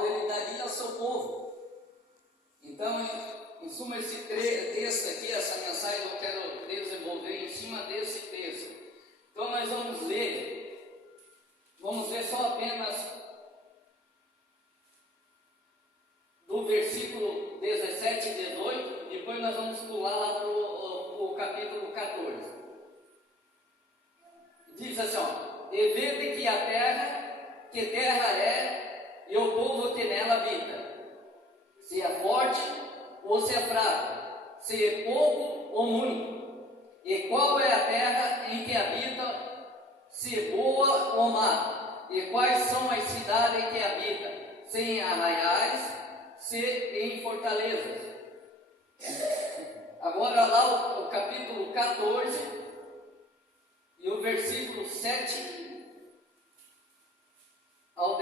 qual ele daria ao seu povo. Então, em suma, esse texto aqui, essa mensagem eu quero desenvolver em cima desse texto. Então nós vamos ler só apenas do versículo 17 e 18, depois nós vamos pular lá para o capítulo 14. Diz assim, ó: e vede que a terra, que terra é, e o povo que nela habita, se é forte ou se é fraco, se é pouco ou muito. E qual é a terra em que habita, se é boa ou má? E quais são as cidades em que habita, se em arraiais, se em fortalezas? Agora lá o capítulo 14 e o versículo 7 ao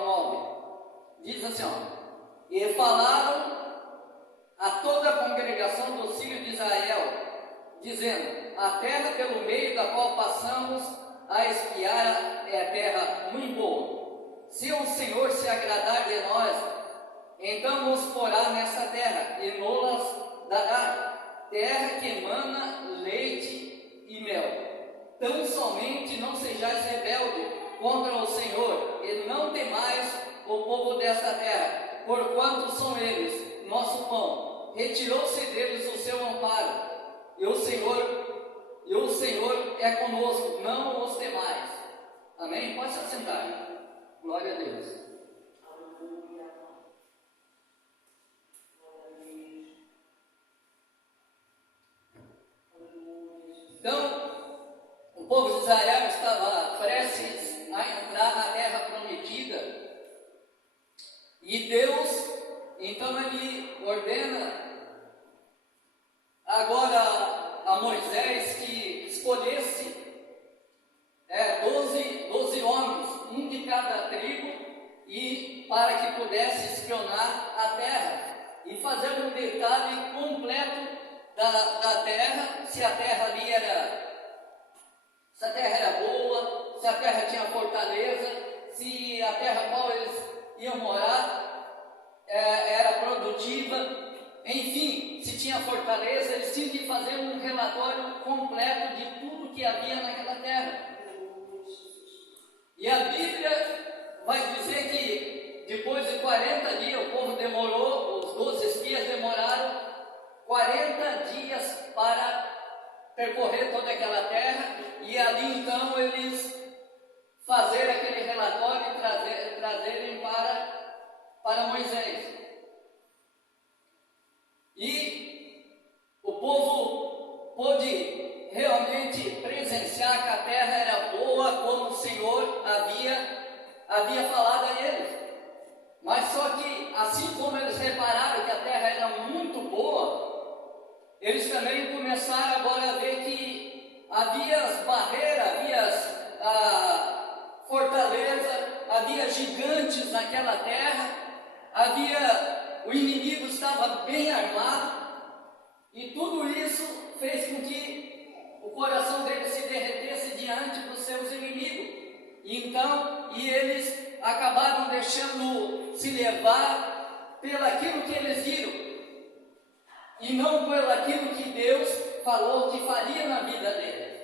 9. Diz assim, ó: e falaram a toda a congregação dos filhos de Israel, dizendo: a terra pelo meio da qual passamos a espiar é terra muito boa. Se o Senhor se agradar de nós, então nos porá nessa terra e nos dará, terra que emana leite e mel. Tão somente não sejais rebelde contra o Senhor, e não temais o povo desta terra, porquanto são eles nosso pão. Retirou-se deles o seu amparo, e o Senhor é conosco, não os temais. Amém? Pode se assentar. Glória a Deus. Então, o povo de Israel estava prestes a entrar na terra prometida, e Deus, então, ele ordena agora a Moisés que escolhesse 12 homens, um de cada tribo, e para que pudesse espionar a terra e fazer um detalhe completo da terra, se a terra ali era boa, se a terra tinha fortaleza, se a terra qual eles iam morar era produtiva. Enfim, se tinha fortaleza, eles tinham que fazer um relatório completo de tudo que havia naquela terra. E a Bíblia vai dizer que depois de 40 dias, o povo demorou, os 12 espias demoraram 40 dias para percorrer toda aquela terra, e ali então eles fazerem aquele relatório e trazerem para Moisés. E o povo pôde realmente presenciar que a terra era boa, como o Senhor havia falado a eles. Mas só que, assim como eles repararam que a terra era muito boa, eles também começaram agora a ver que havia as barreiras, havia fortaleza, havia gigantes naquela terra, o inimigo estava bem armado, e tudo isso fez com que o coração deles se derretesse diante dos seus inimigos. E eles acabaram deixando se levar pelaquilo que eles viram, e não pelaquilo que Deus falou que faria na vida deles.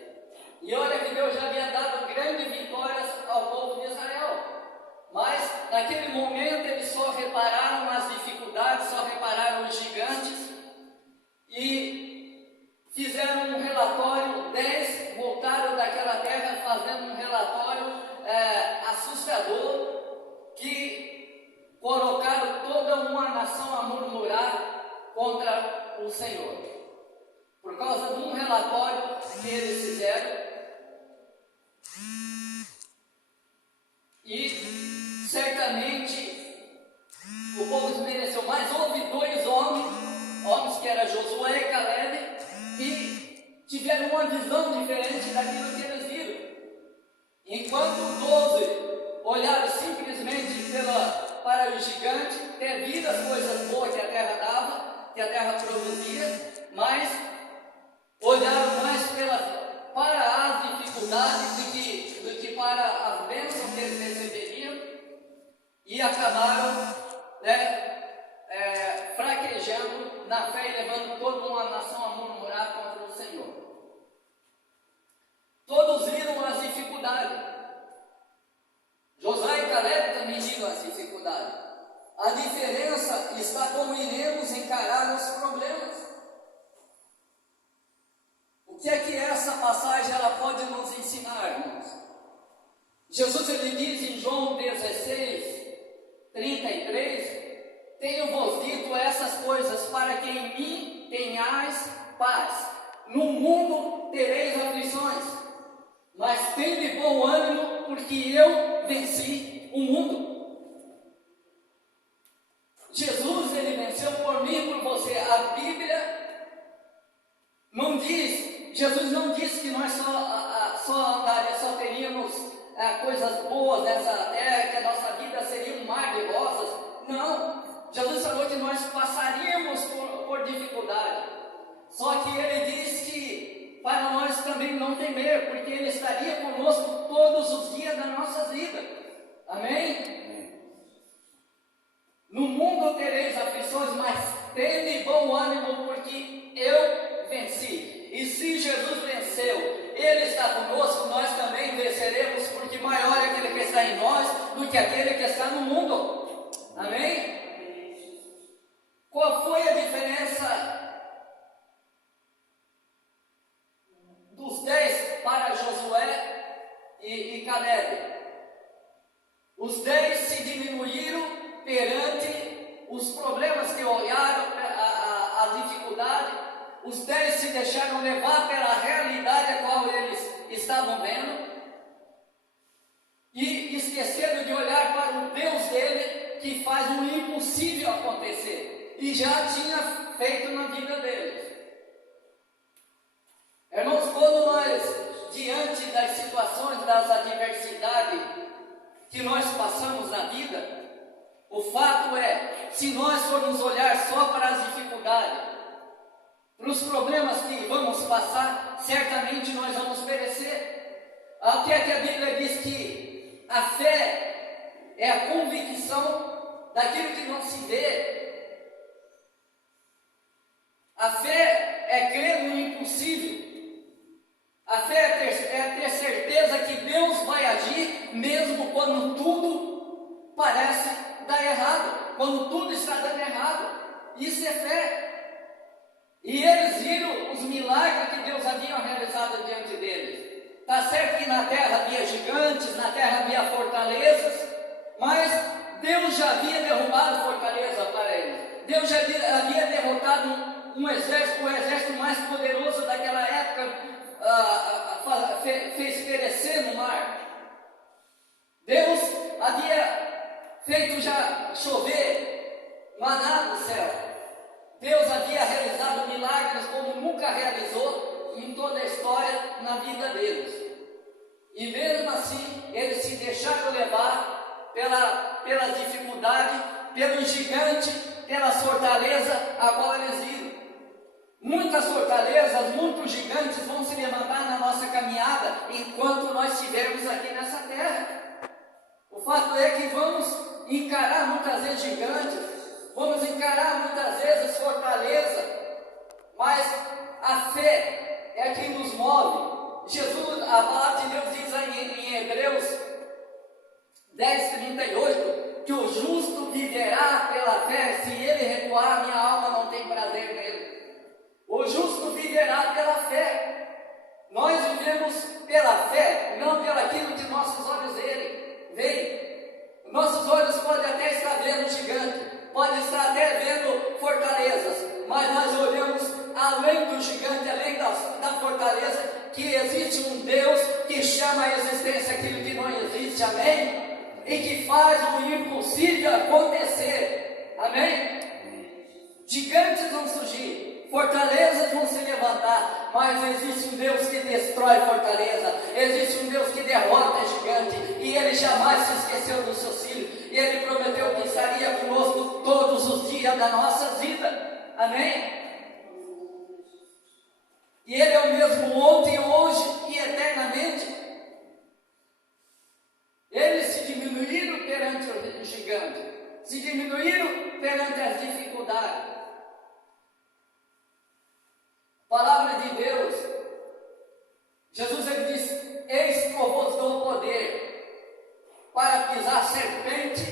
E olha que Deus já havia dado grandes vitórias ao povo de Israel, mas naquele momento eles só repararam nas dificuldades, só repararam os gigantes, e fizeram um relatório. 10 voltaram daquela terra fazendo um relatório assustador, que colocaram toda uma nação a murmurar contra o Senhor, por causa de um relatório que eles fizeram. E certamente o povo desmereceu, mas houve 2 homens que eram Josué e Caleb, que tiveram uma visão diferente daquilo que eles viram. Enquanto 12 olharam simplesmente para o gigante, ter visto as coisas boas que a terra dava, que a terra produzia, mas olharam mais para as dificuldades do que para as bênçãos que eles receberiam, e acabaram na fé e levando toda uma nação a murmurar contra o Senhor. Todos viram as dificuldades. Josué e Caleb também viram as dificuldades. A diferença está como iremos encarar os problemas. O que é que essa passagem ela pode nos ensinar, irmãos? Jesus ele diz em João 16, 33, tenho-vos dito essas coisas para que em mim tenhais paz. No mundo tereis aflições, mas tende bom ânimo, porque eu venci o mundo. Jesus ele venceu por mim e por você. A Bíblia não diz, Jesus não disse que nós só teríamos coisas boas nessa terra, que a nossa vida seria um mar de rosas. Não, Jesus falou que nós passaríamos por dificuldade. Só que ele diz que para nós também não temer, porque ele estaria conosco todos os dias da nossa vida. Amém? No mundo tereis aflições, mas tende bom ânimo, porque eu venci. E se Jesus venceu, Ele está conosco, nós também venceremos, porque maior é aquele que está em nós do que aquele que está no mundo. Amém? Qual foi a diferença dos 10 para Josué e Caleb? Os 10 se diminuíram perante os problemas que olharam, a dificuldade. Os 10 se deixaram levar pela realidade a qual eles estavam vendo e esqueceram de olhar para o Deus dele, que faz o impossível acontecer, e já tinha feito na vida deles. Irmãos, quando nós, diante das situações, das adversidades que nós passamos na vida, o fato é, se nós formos olhar só para as dificuldades, para os problemas que vamos passar, certamente nós vamos perecer. O que é que a Bíblia diz? Que a fé é a convicção daquilo que não se vê. A fé é crer no impossível. A fé é ter certeza que Deus vai agir, mesmo quando tudo parece dar errado, quando tudo está dando errado. Isso é fé. E eles viram os milagres que Deus havia realizado diante deles. Está certo que na terra havia gigantes, na terra havia fortalezas, mas Deus já havia derrubado fortaleza para eles. Deus já havia derrotado o exército mais poderoso daquela época, fez perecer no mar. Deus havia feito já chover maná do céu. Deus havia realizado milagres como nunca realizou em toda a história na vida deles. E mesmo assim, eles se deixaram levar pela dificuldade, pelo gigante, pela fortaleza a qual eles viram. Muitas fortalezas, muitos gigantes vão se levantar na nossa caminhada enquanto nós estivermos aqui nessa terra. O fato é que vamos encarar muitas vezes gigantes, vamos encarar muitas vezes fortaleza, mas a fé é quem nos move. Jesus, a palavra de Deus diz em Hebreus 10:38, que o justo viverá pela fé. Se ele recuar, minha alma não tem prazer nele. O justo viverá pela fé. Nós vivemos pela fé, não pelo aquilo que nossos olhos veem. Nossos olhos podem até estar vendo gigante, pode estar até vendo fortalezas, mas nós olhamos além do gigante, além da fortaleza, que existe um Deus que chama a existência aquilo que não existe, amém? E que faz o impossível acontecer, amém? Gigantes vão surgir, fortalezas vão se levantar, mas existe um Deus que destrói fortaleza, existe um Deus que derrota gigante, e Ele jamais se esqueceu dos seus filhos, e Ele prometeu que estaria conosco todos os dias da nossa vida, amém? E Ele é o mesmo ontem, hoje e eternamente. Eles se diminuíram perante o gigante, se diminuíram perante as dificuldades. Palavra de Deus. Jesus ele diz: eis que eu vos dou poder para pisar serpente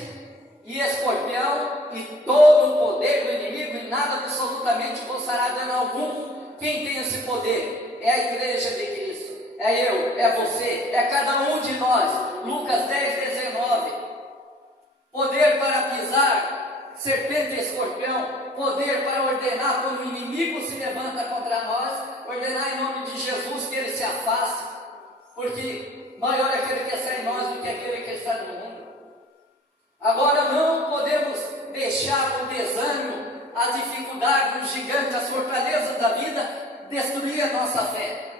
e escorpião e todo o poder do inimigo, e nada absolutamente vos fará dano algum. Quem tem esse poder? É a igreja de Cristo, é eu, é você, é cada um de nós. Lucas 10:19. Poder para pisar serpente e escorpião, poder para ordenar quando o inimigo se levanta contra nós, ordenar em nome de Jesus que ele se afaste, porque maior é aquele que está em nós do que aquele que está no mundo. Agora não podemos deixar o desânimo, a dificuldade, o gigante, as fortalezas da vida destruir a nossa fé.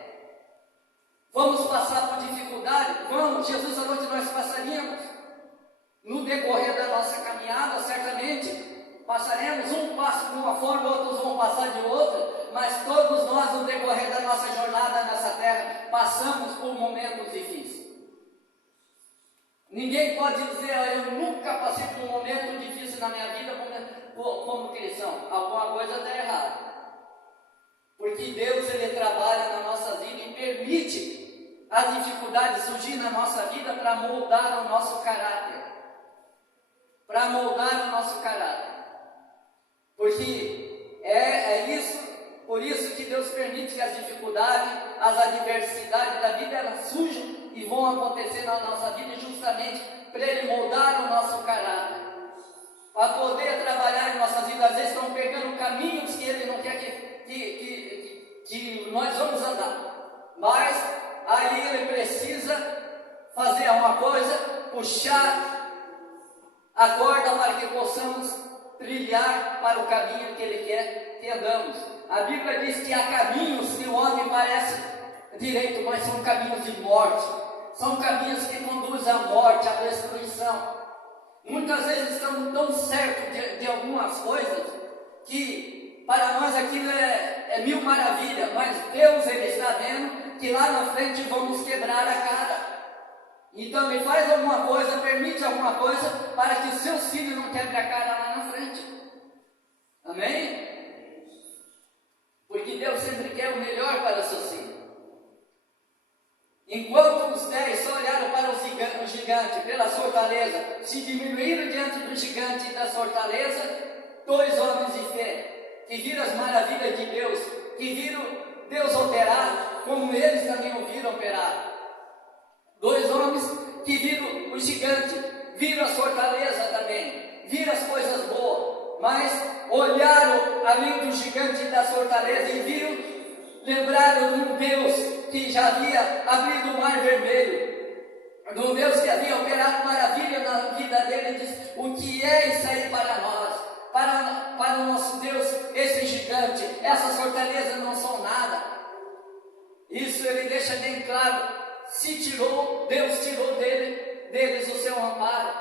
Vamos passar por dificuldade? Vamos. Jesus falou que nós passaríamos. No decorrer da nossa caminhada, certamente passaremos, um passa de uma forma, outros vão passar de outra, mas todos nós, no decorrer da nossa jornada nessa terra, passamos por momentos difíceis. Ninguém pode dizer: eu nunca passei por um momento difícil na minha vida como cristão. Alguma coisa está errada. Porque Deus ele trabalha na nossa vida e permite a dificuldade surgir na nossa vida para moldar o nosso caráter. Para moldar o nosso caráter. Porque é isso, por isso que Deus permite que as dificuldades, as adversidades da vida elas surjam e vão acontecer na nossa vida justamente para Ele moldar o nosso caráter. Para poder trabalhar em nossa vida, às vezes estão pegando caminhos que Ele não quer que nós vamos andar. Mas aí Ele precisa fazer alguma coisa, puxar a corda para que possamos trilhar para o caminho que Ele quer que andamos. A Bíblia diz que há caminhos que o homem parece direito, mas são caminhos de morte. São caminhos que conduzem à morte, à destruição. Muitas vezes estamos tão certos de algumas coisas que para nós aquilo é mil maravilhas, mas Deus ele está vendo que lá na frente vamos quebrar a cara. Então ele faz alguma coisa, permite alguma coisa para que os seus filhos não quebrem a cara lá na frente. Amém? Porque Deus sempre quer o melhor para os seus filhos. Enquanto os 10 só olharam para o gigante pela fortaleza, se diminuíram diante do gigante e da fortaleza, 2 homens de fé, que viram as maravilhas de Deus, que viram Deus operar, como eles também o viram operar. 2 homens que viram o gigante, viram as fortalezas também, viram as coisas boas, mas olharam além do gigante e das fortalezas e viram, lembraram de um Deus que já havia abrido o mar vermelho, de um Deus que havia operado maravilha na vida dele, e diz: o que é isso aí para nós? Para o nosso Deus, esse gigante, essas fortalezas não são nada. Isso ele deixa bem claro. Deus tirou deles o seu amparo.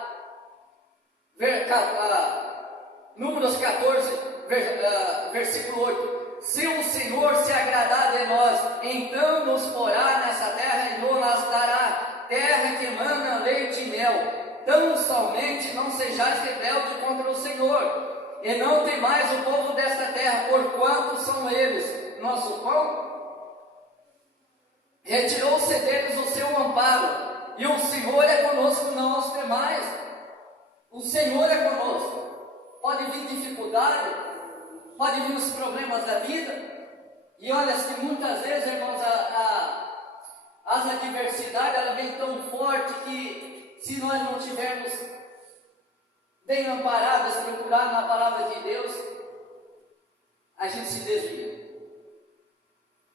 Números 14, versículo 8. Se o Senhor se agradar de nós, então nos porá nessa terra e nos dará, terra que emana leite e mel. Tão somente não sejais rebelde contra o Senhor, e não temais o povo desta terra, porquanto são eles nosso pão. Retirou-se deles o seu amparo, e o Senhor é conosco, não os demais. O Senhor é conosco. Pode vir dificuldade, pode vir os problemas da vida, e olha que muitas vezes, irmãos, as adversidades ela vem tão forte que se nós não tivermos bem amparados, procurados na palavra de Deus, a gente se desvia.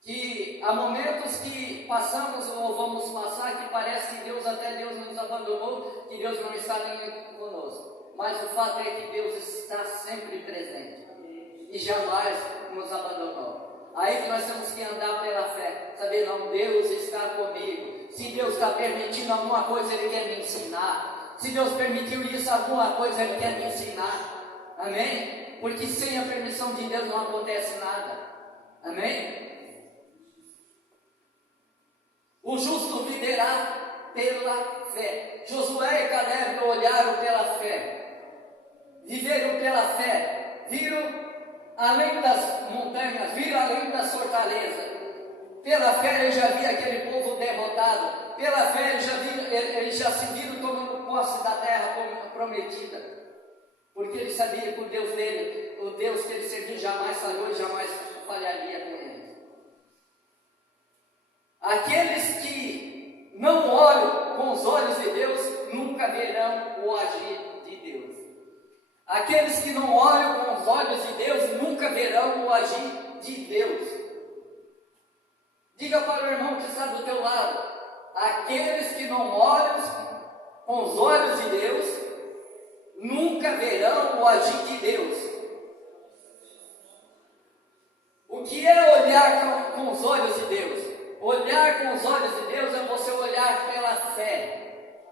Que há momentos que passamos ou vamos passar que parece que até Deus nos abandonou, que Deus não está nem conosco. Mas o fato é que Deus está sempre presente e jamais nos abandonou. Aí que nós temos que andar pela fé, saber, não, Deus está comigo. Se Deus está permitindo alguma coisa, Ele quer me ensinar. Se Deus permitiu isso, alguma coisa Ele quer me ensinar. Amém? Porque sem a permissão de Deus não acontece nada. Amém? O justo viverá pela fé. Josué e Caleb olharam pela fé, viveram pela fé, viram além das montanhas, viram além das fortalezas. Pela fé ele já via aquele povo derrotado. Pela fé eles já se viram tomando posse da terra prometida. Porque ele sabia que o Deus dele, o Deus que ele servia, jamais falhou e jamais falharia com ele. Aqueles que não olham com os olhos de Deus nunca verão o agir de Deus. Aqueles que não olham com os olhos de Deus nunca verão o agir de Deus. Diga para o irmão que está do teu lado: aqueles que não olham com os olhos de Deus nunca verão o agir de Deus. O que é olhar com os olhos de Deus? Olhar com os olhos de Deus é você olhar pela fé,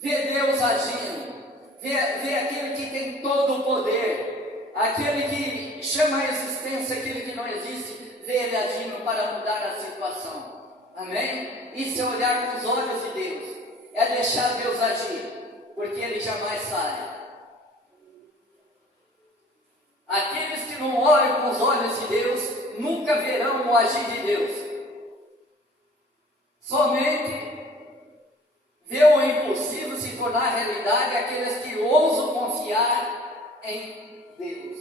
ver Deus agindo, ver aquele que tem todo o poder, aquele que chama a existência aquele que não existe, ver Ele agindo para mudar a situação. Amém? Isso é olhar com os olhos de Deus, é deixar Deus agir, porque Ele jamais sai. Aqueles que não olham com os olhos de Deus nunca verão o agir de Deus. Somente vê o impossível se tornar realidade aqueles que ousam confiar em Deus.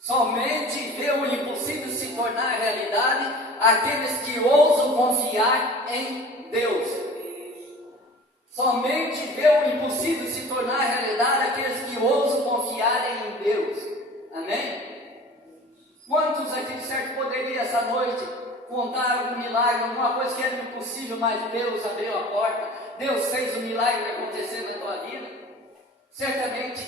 Somente vê o impossível se tornar realidade aqueles que ousam confiar em Deus. Somente vê o impossível se tornar realidade aqueles que ousam confiar em Deus. Amém? Quantos aqui de certo poderia essa noite contar algum milagre, alguma coisa que era impossível, mas Deus abriu a porta, Deus fez o milagre acontecer na tua vida? Certamente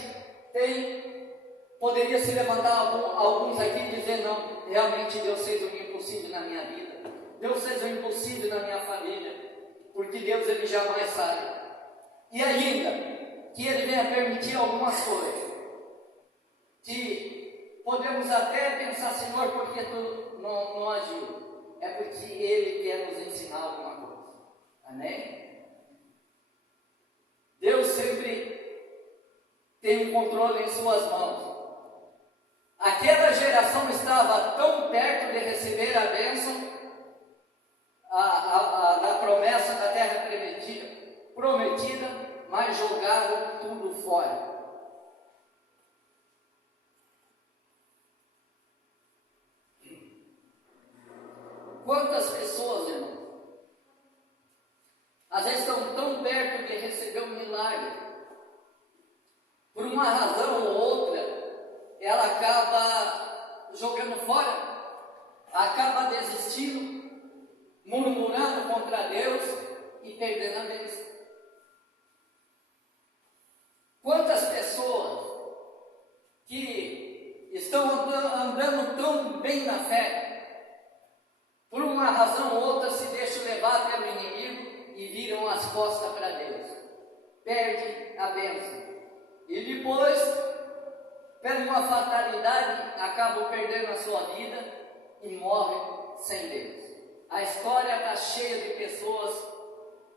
poderia se levantar alguns aqui e dizer: não, realmente Deus fez o impossível na minha vida, Deus fez o impossível na minha família, porque Deus Ele jamais sai. E ainda, que Ele venha permitir algumas coisas, que podemos até pensar: Senhor, por que Tu não agiu? É porque Ele quer nos ensinar alguma coisa. Amém? Deus sempre tem o controle em suas mãos. Aquela geração estava tão perto de receber a bênção, da promessa da terra prometida, mas jogaram tudo fora. Quantas pessoas, irmão, às vezes estão tão perto de receber um milagre, por uma razão ou outra, ela acaba jogando fora, acaba desistindo, murmurando contra Deus e perdendo a bênção. Quantas pessoas que estão andando tão bem na fé, por uma razão ou outra se deixam levar pelo inimigo e viram as costas para Deus, perde a bênção, e depois, por uma fatalidade, acabam perdendo a sua vida e morrem sem Deus. A história está cheia de pessoas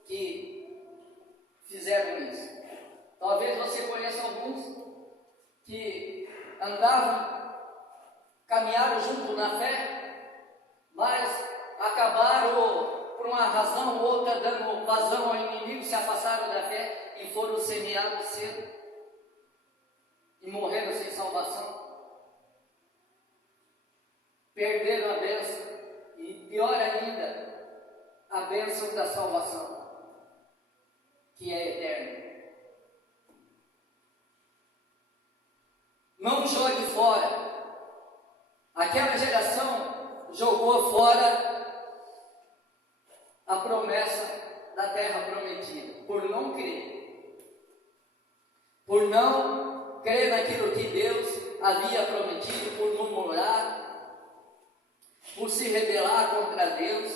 que fizeram isso. Talvez você conheça alguns que caminharam junto na fé, mas acabaram, por uma razão ou outra, dando vazão ao inimigo, se afastaram da fé e foram semeados cedo e morreram sem salvação, perderam a bênção e, pior ainda, a bênção da salvação, que é eterna. Não jogue fora. Aquela geração jogou fora a promessa da terra prometida, por não crer, por não crer naquilo que Deus havia prometido, por murmurar, por se rebelar contra Deus,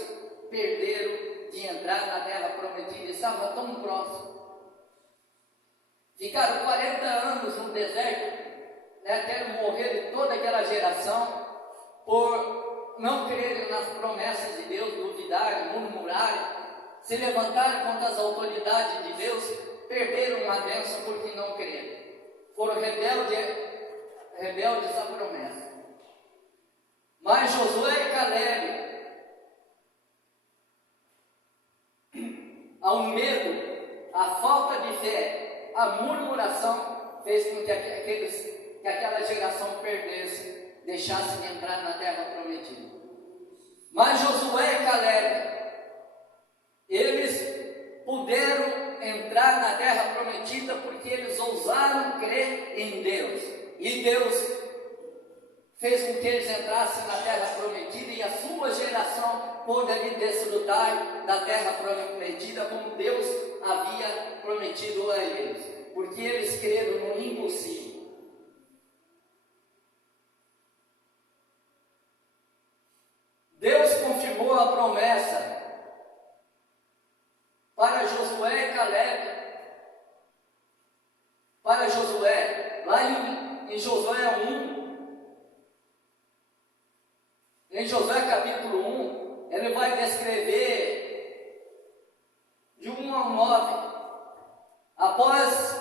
perderam de entrar na terra prometida. Estava tão próximo, ficaram 40 anos no deserto, até morrer de toda aquela geração, por não crerem nas promessas de Deus, duvidarem, murmurarem, se levantarem contra as autoridades de Deus, perderam a bênção porque não creram, foram rebeldes à promessa. Mas Josué e Caleb, ao medo, a falta de fé, a murmuração, fez com que aquela geração perdesse, deixasse de entrar na terra prometida. Mas Josué e Caleb, eles puderam entrar na terra prometida porque eles ousaram crer em Deus. E Deus fez com que eles entrassem na terra prometida, e a sua geração pôde ali desfrutar da terra prometida como Deus havia prometido a eles, porque eles creram no impossível. Deus confirmou a promessa para Josué e Caleb. Para Josué, lá em Josué 1, em Josué capítulo 1, ele vai descrever de 1 ao 9, após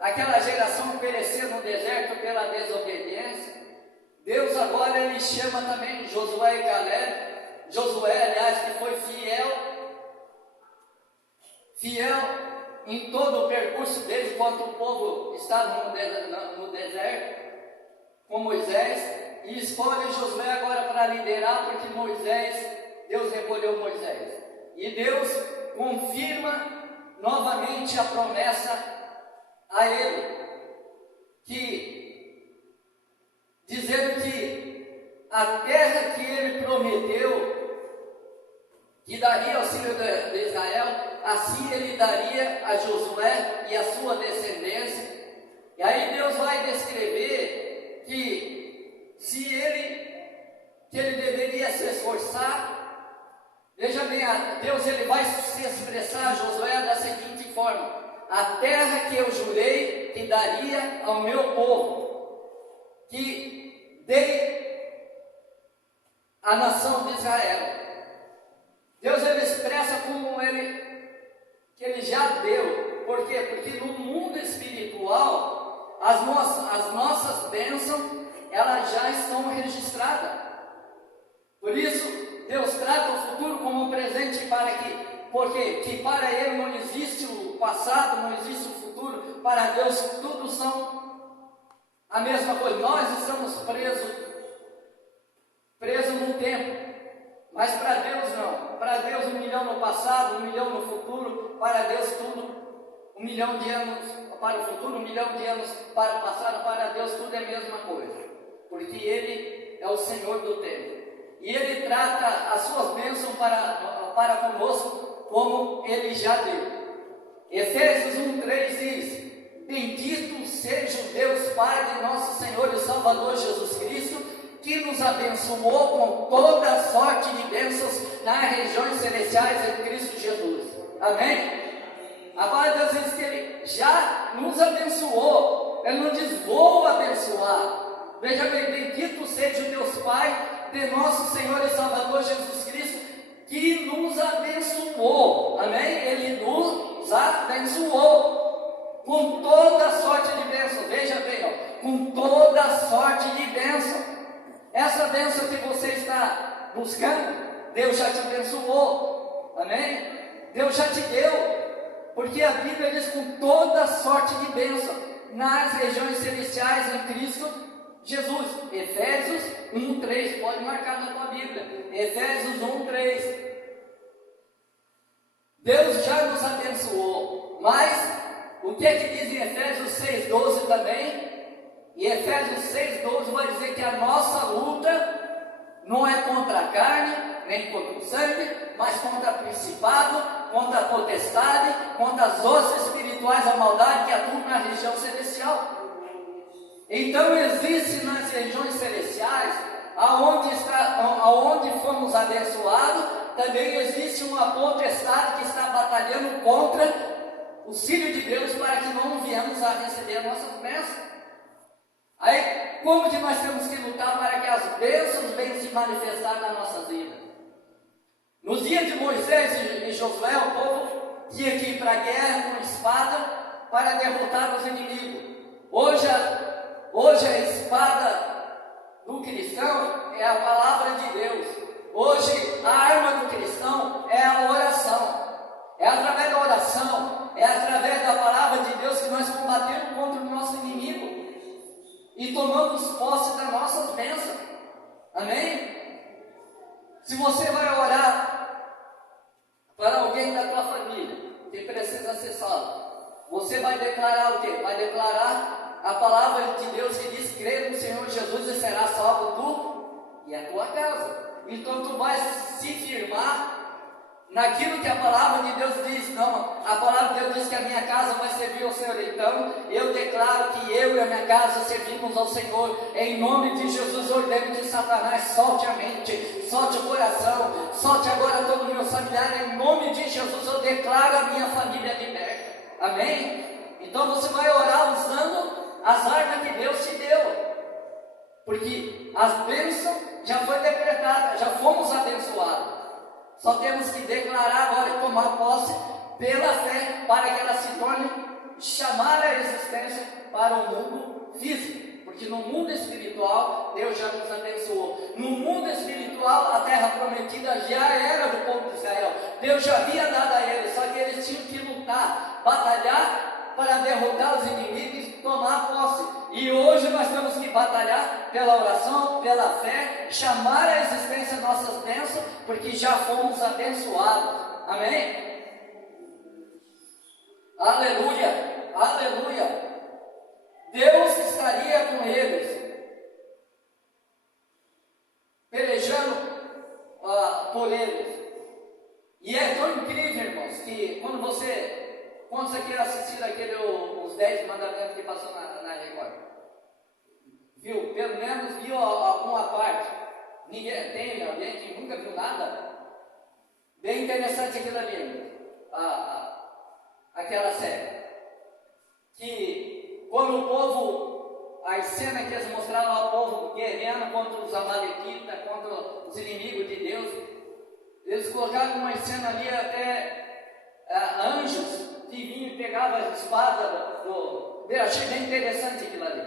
aquela geração perecer no deserto pela desobediência, Deus agora ele chama também Josué e Caleb. Josué, aliás, que foi fiel em todo o percurso dele, enquanto o povo estava no deserto, com Moisés, e escolhe Josué agora para liderar, porque Deus recolheu Moisés. E Deus confirma novamente a promessa a ele, dizendo que a terra que ele prometeu, que daria ao filho de Israel, assim ele daria a Josué e a sua descendência. E aí Deus vai descrever que ele deveria se esforçar. Veja bem, Deus ele vai se expressar a Josué da seguinte forma: a terra que eu jurei que daria ao meu povo, que dei à nação de Israel. Deus ele expressa como que ele já deu. Por quê? Porque no mundo espiritual as nossas bênçãos elas já estão registradas. Por isso Deus trata o futuro como um presente porque para Ele não existe o passado, não existe o futuro. Para Deus tudo são a mesma coisa. Nós estamos presos num tempo. Mas para Deus não. Para Deus 1 milhão no passado, 1 milhão no futuro. Para Deus tudo, 1 milhão de anos para o futuro, 1 milhão de anos para o passado. Para Deus tudo é a mesma coisa, porque Ele é o Senhor do tempo. E Ele trata as suas bênçãos para conosco como Ele já deu. Efésios 1:3 diz: bendito seja o Deus Pai de nosso Senhor e Salvador Jesus Cristo, que nos abençoou com toda a sorte de bênçãos nas regiões celestiais em Cristo Jesus. Amém? A palavra de Deus diz que Ele já nos abençoou. Ele não diz vou abençoar. Veja bem, bendito seja o Deus Pai de nosso Senhor e Salvador Jesus Cristo, que nos abençoou. Amém? Ele nos abençoou com toda a sorte de bênção. Veja bem, com toda a sorte de bênção. Essa bênção que você está buscando, Deus já te abençoou. Amém? Deus já te deu. Porque a Bíblia diz com toda a sorte de bênção nas regiões celestiais em Cristo Jesus. Efésios 1:3, pode marcar na tua Bíblia. Efésios 1:3. Deus já nos abençoou. Mas o que é que diz em Efésios 6:12 também? E Efésios 6:12 vai dizer que a nossa luta não é contra a carne, nem contra o sangue, mas contra o principado, contra a potestade, contra as hostes espirituais da maldade que atuam na região celestial. Então existe nas regiões celestiais, aonde fomos abençoados, também existe uma potestade que está batalhando contra o Filho de Deus para que não viemos a receber as nossas bênçãos. Aí, como que nós temos que lutar para que as bênçãos venham se manifestar na nossa vida? Nos dias de Moisés e Josué, o povo tinha que ir para a guerra com espada para derrotar os inimigos. Hoje a espada do cristão é a palavra de Deus. Hoje, a arma do cristão é a oração. É através da oração, é através da palavra de Deus que nós combatemos contra o nosso inimigo e tomamos posse das nossas bênçãos. Amém? Se você vai orar para alguém da tua família que precisa ser salvo, você vai declarar o quê? Vai declarar a palavra de Deus que diz: crê no Senhor Jesus e será salvo tu e a tua casa. Então tu vais se firmar naquilo que a palavra de Deus diz. Não, a palavra de Deus diz que a minha casa vai servir ao Senhor. Então eu declaro que eu e a minha casa servimos ao Senhor. Em nome de Jesus, ordeno que Satanás solte a mente, solte o coração, solte agora todo o meu familiar. Em nome de Jesus eu declaro a minha família liberta. Amém? Então você vai orar usando as armas que Deus te deu, porque as bênçãos já foi decretada, já fomos abençoados. Só temos que declarar agora e tomar posse pela fé, para que ela se torne, chamar a existência para o mundo físico. Porque no mundo espiritual, Deus já nos abençoou. No mundo espiritual, a terra prometida já era do povo de Israel. Deus já havia dado a eles, só que eles tinham que lutar, batalhar para derrotar os inimigos e tomar posse. E hoje nós temos que batalhar pela oração, pela fé, chamar a existência nossas bênçãos, porque já fomos abençoados. Amém? Aleluia, aleluia. Deus estaria com eles, pelejando por eles. E é tão incrível, irmãos, que quando você aqui assistiu os 10 mandamentos que passou na Record, viu? Pelo menos viu alguma parte. Ninguém tem alguém que nunca viu nada. Bem interessante aquilo ali, aquela série. Que quando o povo, as cenas que eles mostravam ao povo guerreando contra os amalequitas, contra os inimigos de Deus, eles colocaram uma cena ali até anjos que vinham e pegavam as espadas eu achei bem interessante aquilo ali,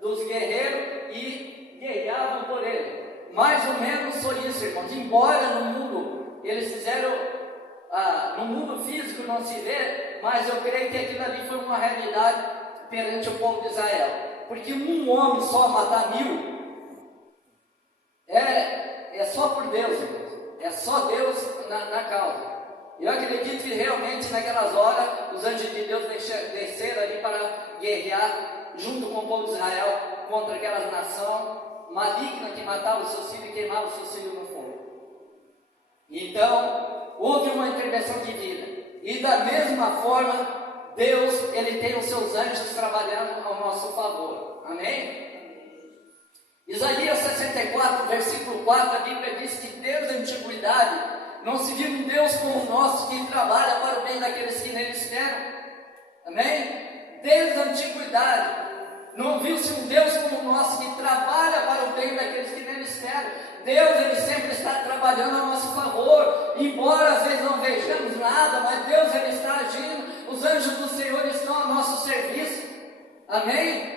dos guerreiros, e guerreavam por ele. Mais ou menos foi isso, irmãos. Embora no mundo eles fizeram, no mundo físico não se vê, mas eu creio que aquilo ali foi uma realidade perante o povo de Israel. Porque um homem só matar 1000 é só por Deus, irmãos. É só Deus na causa. Eu acredito que realmente naquelas horas os anjos de Deus desceram ali para guerrear junto com o povo de Israel contra aquela nação maligna que matava os seus filhos e queimava os seus filhos no fogo. Então houve uma intervenção divina, e da mesma forma Deus, ele tem os seus anjos trabalhando ao nosso favor. Amém? Isaías 64, versículo 4, a Bíblia diz que desde a antiguidade não se viu um Deus como o nosso, que trabalha para o bem daqueles que nele esperam. Amém? Desde a antiguidade não viu-se um Deus como o nosso, que trabalha para o bem daqueles que nele esperam. Deus, ele sempre está trabalhando a nosso favor, embora às vezes não vejamos nada, mas Deus, ele está agindo. Os anjos do Senhor estão ao nosso serviço. Amém?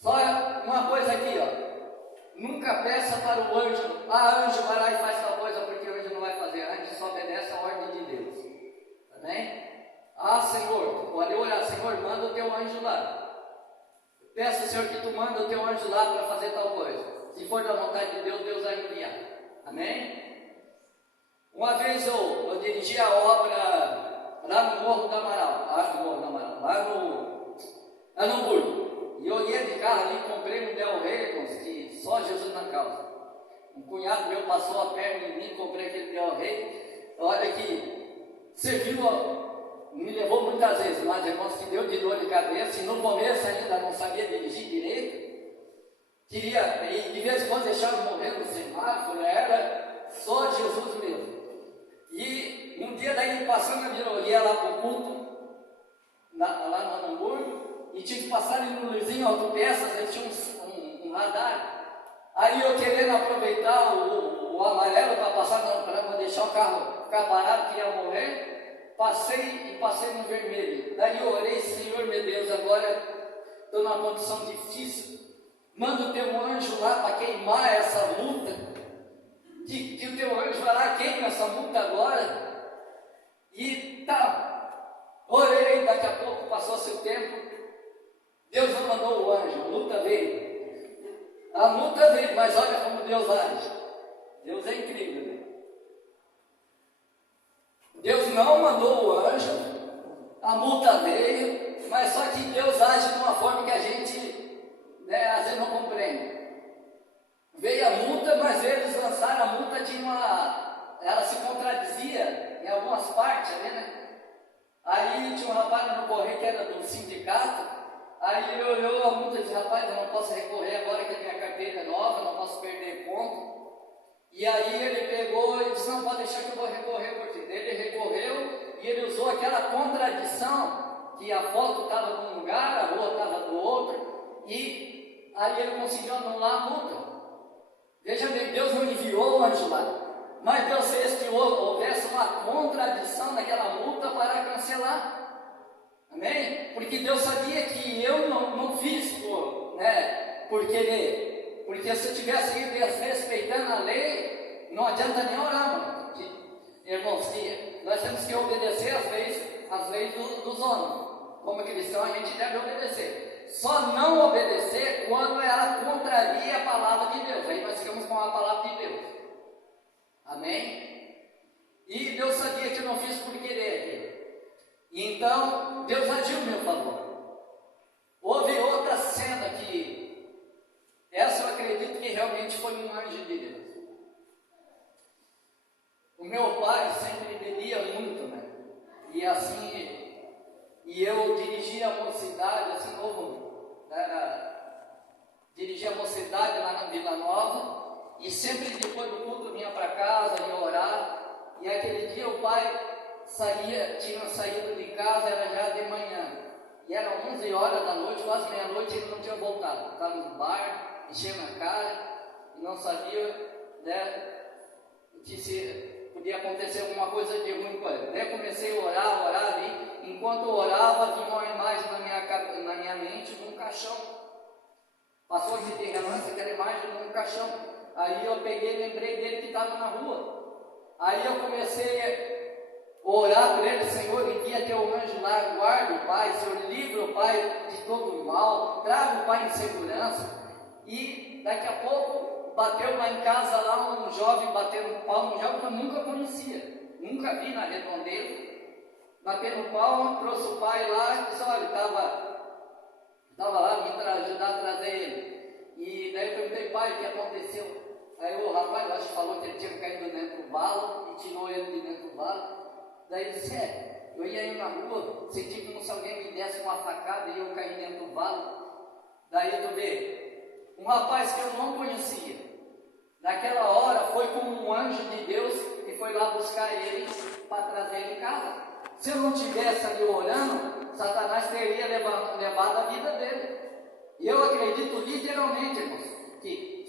Só uma coisa aqui, nunca peça para o anjo: anjo, vai lá e faz tal coisa, porque o anjo não vai fazer. Antes só obedece a ordem de Deus. Amém? Senhor, pode orar: Senhor, manda o teu anjo lá. Peça, Senhor, que tu manda o teu anjo lá para fazer tal coisa. Se for da vontade de Deus, Deus vai enviar. Amém? Uma vez eu dirigi a obra lá no Morro do Amaral, lá no Hamburgo. E eu ia de carro ali, comprei um Del Rey, que só Jesus na causa. Um cunhado meu passou a perna em mim, comprei aquele Del Rey. Olha que serviu, me levou muitas vezes, mas irmãos, que deu de dor de cabeça, e no começo ainda não sabia dirigir direito. Queria, e de vez em quando deixava morrer no semáforo, era só Jesus mesmo. E um dia daí passando, eu ia lá para o culto, lá no Hamburgo, e tinha que passar ali no Luizinho Autopeças, aí tinha um radar. Aí eu querendo aproveitar o amarelo para passar, para deixar o carro ficar parado, que ia morrer, passei no vermelho. Daí eu orei: Senhor meu Deus, agora estou numa condição difícil, manda o teu anjo lá para queimar essa multa, que o teu anjo vai lá, queima essa multa agora, e tá, orei, daqui a pouco passou-se o tempo, Deus não mandou o anjo, a multa veio, mas olha como Deus age, Deus é incrível, né? Deus não mandou o anjo, a multa veio, mas só que Deus age de uma forma que a gente, às vezes não compreende. Veio a multa, mas eles lançaram a multa ela se contradizia em algumas partes ali, né? Aí tinha um rapaz no correio que era do sindicato, aí ele olhou a multa e disse, rapaz, eu não posso recorrer agora que a minha carteira é nova, não posso perder ponto. E aí ele pegou e disse, não, pode deixar que eu vou recorrer por ti. Ele recorreu e ele usou aquela contradição, que a foto estava num lugar, a rua estava do outro, e aí ele conseguiu anular a multa. Veja bem, Deus não enviou o anjo lá, mas Deus fez que houvesse uma contradição naquela multa para cancelar. Amém? Porque Deus sabia que eu não fiz por querer. Porque se eu tivesse ido respeitando a lei, não adianta nem orar, irmãos, que nós temos que obedecer as leis dos homens. Como cristão a gente deve obedecer. Só não obedecer quando ela contraria a palavra de Deus. Aí nós ficamos com a palavra de Deus. Amém? E Deus sabia que eu não fiz por querer. Então, Deus agiu a meu favor. Houve outra cena que essa eu acredito que realmente foi um anjo de Deus. O meu pai sempre bebia muito, né? E assim, eu dirigia a mocidade, assim, dirigia a mocidade lá na Vila Nova, e sempre depois do culto vinha para casa, ia orar, e aquele dia o pai tinha saído de casa, era já de manhã, e eram 11 horas da noite, quase meia-noite, ele não tinha voltado, estava no bar, enchendo a cara, e não sabia, que se podia acontecer alguma coisa de ruim com ele. Daí eu comecei a orar ali, enquanto eu orava, vinha uma imagem na minha mente de um caixão. Passou de relance aquela imagem de um caixão. Aí eu peguei e lembrei dele que estava na rua. Aí eu comecei a orar por ele, Senhor, envia teu anjo lá, guarda o pai, Senhor, livra o pai de todo o mal, traga o pai em segurança. E daqui a pouco bateu lá em casa lá um jovem batendo palma, um jovem que eu nunca conhecia, nunca vi na redondeza, batendo palma, trouxe o pai lá e disse, olha, estava lá, vim ajudar a trazer ele. E daí eu perguntei, pai, o que aconteceu? Aí o rapaz, acho que falou que ele tinha caído dentro do valo e tirou ele de dentro do valo. Daí ele disse, eu ia ir na rua, senti como se alguém me desse uma facada e eu caí dentro do valo. Daí tu vê, um rapaz que eu não conhecia, naquela hora foi como um anjo de Deus que foi lá buscar ele para trazer ele em casa. Se eu não tivesse ali orando, Satanás teria levado a vida dele. E eu acredito literalmente, irmãos, que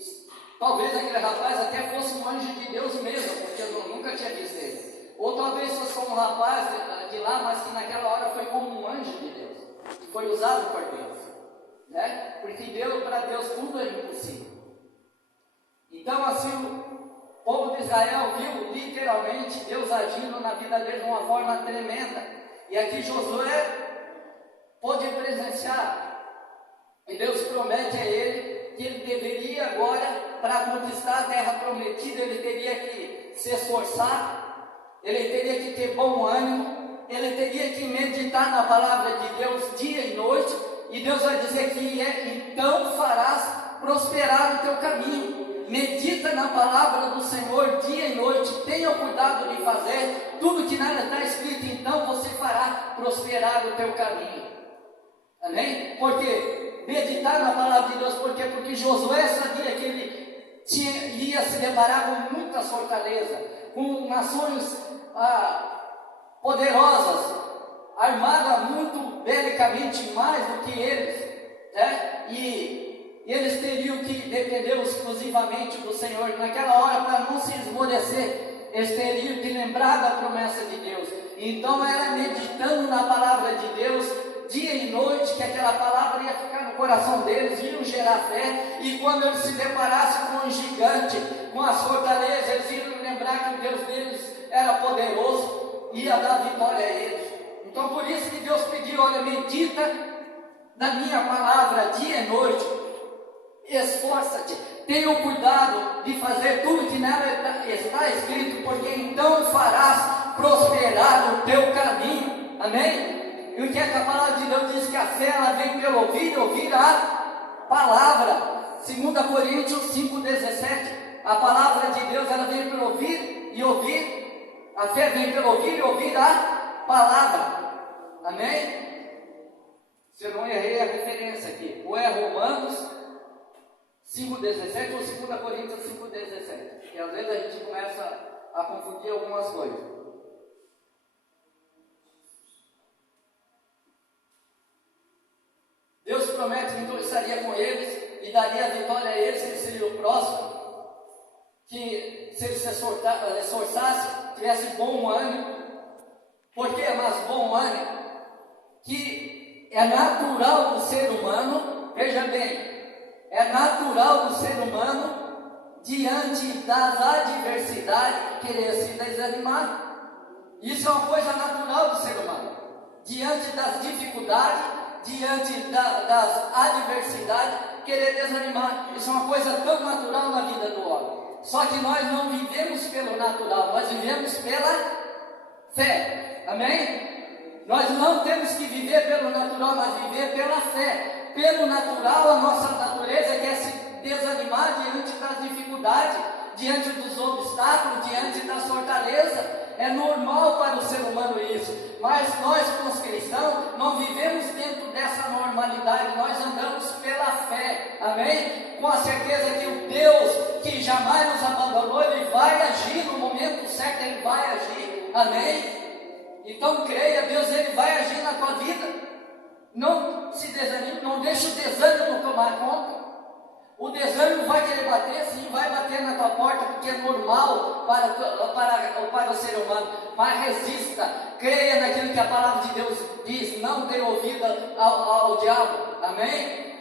talvez aquele rapaz até fosse um anjo de Deus mesmo, porque eu nunca tinha visto ele. Ou talvez fosse como um rapaz de lá, mas que naquela hora foi como um anjo de Deus, que foi usado por Deus. Né? Porque para Deus tudo é impossível. Então assim o povo de Israel viu literalmente Deus agindo na vida deles de uma forma tremenda, e aqui Josué pôde presenciar, e Deus promete a ele que ele deveria agora, para conquistar a terra prometida, ele teria que se esforçar, ele teria que ter bom ânimo, ele teria que meditar na palavra de Deus dia e noite. E Deus vai dizer que então farás prosperar o teu caminho. Medita na palavra do Senhor dia e noite, tenha cuidado de fazer tudo que nela está escrito, então você fará prosperar o teu caminho. Amém? Porque meditar na palavra de Deus, porque Josué sabia que ele ia se deparar com muitas fortalezas, com nações poderosas, armada muito belicamente mais do que eles, né? E eles teriam que depender exclusivamente do Senhor. Naquela hora, para não se esmorecer, eles teriam que lembrar da promessa de Deus. Então era meditando na palavra de Deus dia e noite, que aquela palavra ia ficar no coração deles, iam gerar fé, e quando eles se deparassem com um gigante, com as fortalezas, eles iam lembrar que o Deus deles era poderoso, ia dar vitória a eles. Então por isso que Deus pediu, olha, medita na minha palavra dia e noite, esforça-te, tenha o cuidado de fazer tudo que nela está escrito, porque então farás prosperar o teu caminho. Amém? E o que é que a palavra de Deus diz? Que a fé ela vem pelo ouvir, ouvir a palavra. 2 Coríntios 5,17. A palavra de Deus ela vem pelo ouvir e ouvir. A fé vem pelo ouvir e ouvir a palavra. Amém? Se eu não errei a referência aqui, ou é Romanos 5,17 ou 2 Coríntios 5,17. E às vezes a gente começa a confundir algumas coisas. Deus promete que então estaria com eles e daria a vitória a eles, eles seriam o próximo, que se eles se esforçassem, tivessem bom ânimo. Por que mais bom ânimo? Que é natural do ser humano, veja bem, é natural do ser humano, diante das adversidades, querer se desanimar. Isso é uma coisa natural do ser humano. Diante das dificuldades, diante das adversidades, querer desanimar. Isso é uma coisa tão natural na vida do homem. Só que nós não vivemos pelo natural, nós vivemos pela fé. Amém? Nós não temos que viver pelo natural, mas viver pela fé. Pelo natural, a nossa natureza quer se desanimar diante das dificuldades, diante dos obstáculos, diante das fortalezas. É normal para o ser humano isso, mas nós, como os cristãos, não vivemos dentro dessa normalidade, nós andamos pela fé, amém? Com a certeza que o Deus que jamais nos abandonou, Ele vai agir no momento certo, Ele vai agir, amém? Então creia, Deus, Ele vai agir na tua vida. Não se desanime, não deixe o desânimo tomar conta. O desânimo vai querer bater, sim, vai bater na tua porta, porque é normal para o ser humano, mas resista, creia naquilo que a palavra de Deus diz, não dê ouvido ao diabo, amém?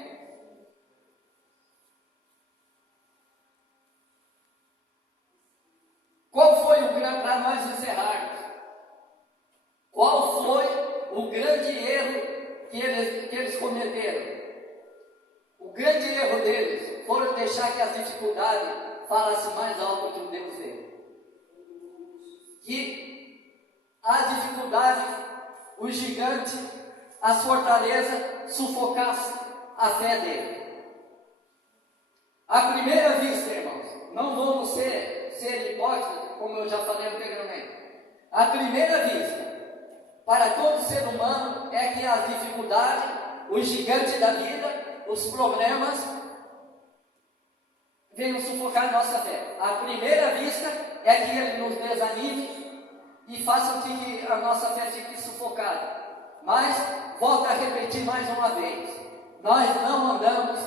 Qual foi o grande, para nós encerrarmos, qual foi o grande erro que eles cometeram? O grande erro deles foi deixar que as dificuldades falassem mais alto que o Deus dele. Que as dificuldades, o gigante, as fortalezas sufocassem a fé dele. À primeira vista, irmãos, não vamos ser hipócritas, como eu já falei anteriormente. À primeira vista, para todo ser humano, é que as dificuldades, os gigantes da vida, os problemas venham sufocar nossa fé. À primeira vista é que ele nos desanime e faça com que a nossa fé fique sufocada. Mas, volto a repetir mais uma vez, nós não andamos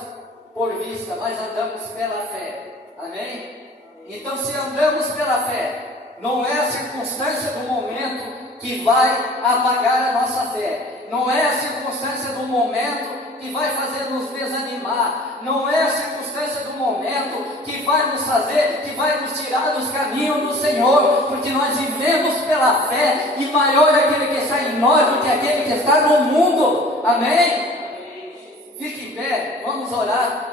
por vista, mas andamos pela fé. Amém? Então, se andamos pela fé, não é a circunstância do momento que vai apagar a nossa fé. Não é a circunstância do momento que vai fazer nos desanimar, não é a circunstância do momento que vai nos fazer, que vai nos tirar dos caminhos do Senhor, porque nós vivemos pela fé, e maior é aquele que está em nós do que aquele que está no mundo, amém? Fique em pé, vamos orar.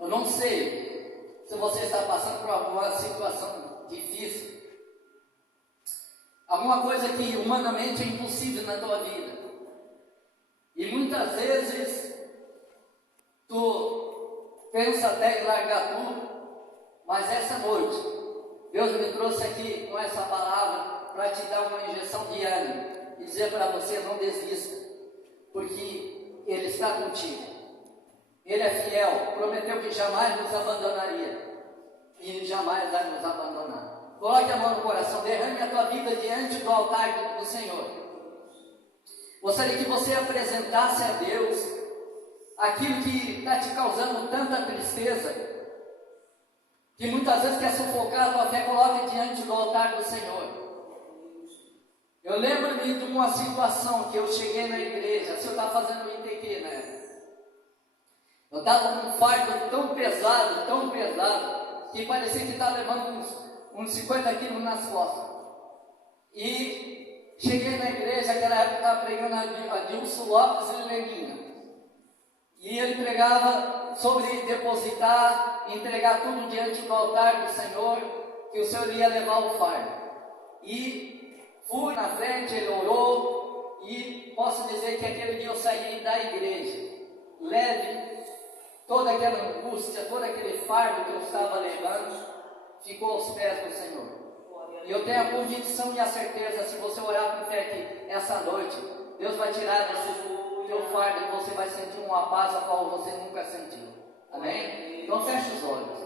Eu não sei se você está passando por alguma situação difícil, alguma coisa que humanamente é impossível na tua vida, e muitas vezes tu pensa até em largar tudo, mas essa noite Deus me trouxe aqui com essa palavra para te dar uma injeção de ânimo e dizer para você: não desista, porque Ele está contigo, Ele é fiel, prometeu que jamais nos abandonaria e Ele jamais vai nos abandonar. Coloque a mão no coração, derrame a tua vida diante do altar do Senhor. Gostaria que você apresentasse a Deus aquilo que está te causando tanta tristeza, que muitas vezes quer sufocar a tua fé, coloque diante do altar do Senhor. Eu lembro-me de uma situação que eu cheguei na igreja, se eu estava fazendo o ITQ, né? Eu estava com um fardo tão pesado, que parecia que estava levando uns 50 quilos nas costas. E cheguei na igreja, naquela época estava pregando a Dilson Lopes e Leninha. E ele pregava sobre depositar, entregar tudo diante do altar do Senhor, que o Senhor ia levar o fardo. E fui na frente, ele orou, e posso dizer que aquele dia eu saí da igreja, leve, toda aquela angústia, todo aquele fardo que eu estava levando, ficou aos pés do Senhor. E eu tenho a convicção e a certeza, se você orar com fé aqui essa noite, Deus vai tirar desse teu fardo e você vai sentir uma paz a qual você nunca sentiu. Amém? Então feche os olhos.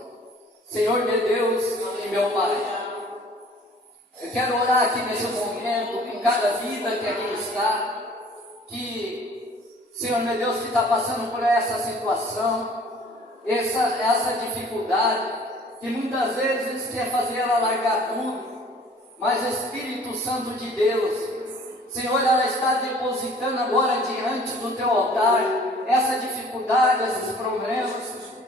Senhor meu Deus e meu Pai, eu quero orar aqui nesse momento, com cada vida que aqui está, que, Senhor meu Deus, que está passando por essa situação, essa dificuldade, que muitas vezes quer fazer ela largar tudo, mas Espírito Santo de Deus, Senhor, ela está depositando agora diante do teu altar essa dificuldade, esses problemas,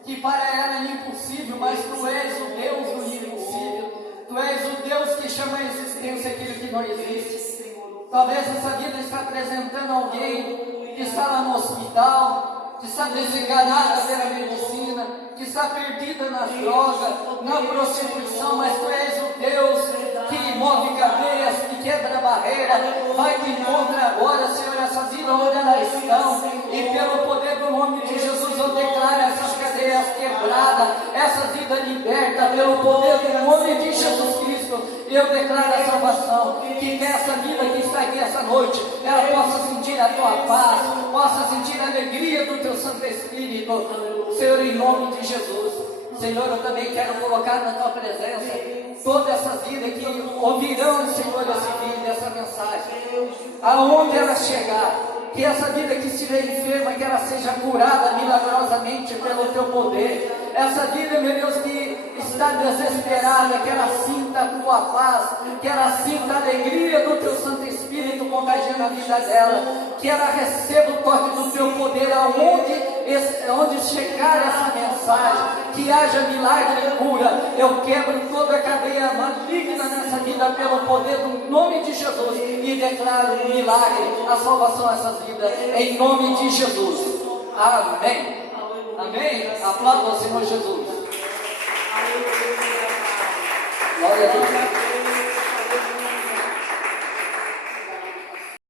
que para ela é impossível, mas tu és o Deus do impossível, tu és o Deus que chama a existência aquilo que não existe. Talvez essa vida está apresentando alguém que está lá no hospital, que está desenganada pela medicina, que está perdida nas drogas, na prostituição, mas tu és o Deus que move cadeias, que quebra barreira, vai te encontrar agora, Senhor, essas vidas onde elas estão, e pelo poder do nome de Jesus eu declaro essas cadeias quebradas, essas vidas libertas, pelo poder do nome de Jesus Cristo, eu declaro a salvação, que essa vida que está aqui essa noite, ela possa sentir a tua paz, possa sentir a alegria do teu Santo Espírito, Senhor, em nome de Jesus. Senhor, eu também quero colocar na tua presença todas essas vidas que ouvirão, Senhor, esse vídeo, essa mensagem, aonde ela chegar, que essa vida que estiver enferma, que ela seja curada milagrosamente pelo teu poder. Essa vida, meu Deus, que está desesperada, que ela sinta a tua paz, que ela sinta a alegria do teu Santo Espírito contagiando a vida dela, que ela receba o toque do teu poder onde chegar essa mensagem, que haja milagre e cura. Eu quebro toda a cadeia maligna nessa vida pelo poder do nome de Jesus e declaro um milagre, a salvação a essas vidas, em nome de Jesus. Amém. Amém. Aplauda ao Senhor Jesus. Glória a Deus.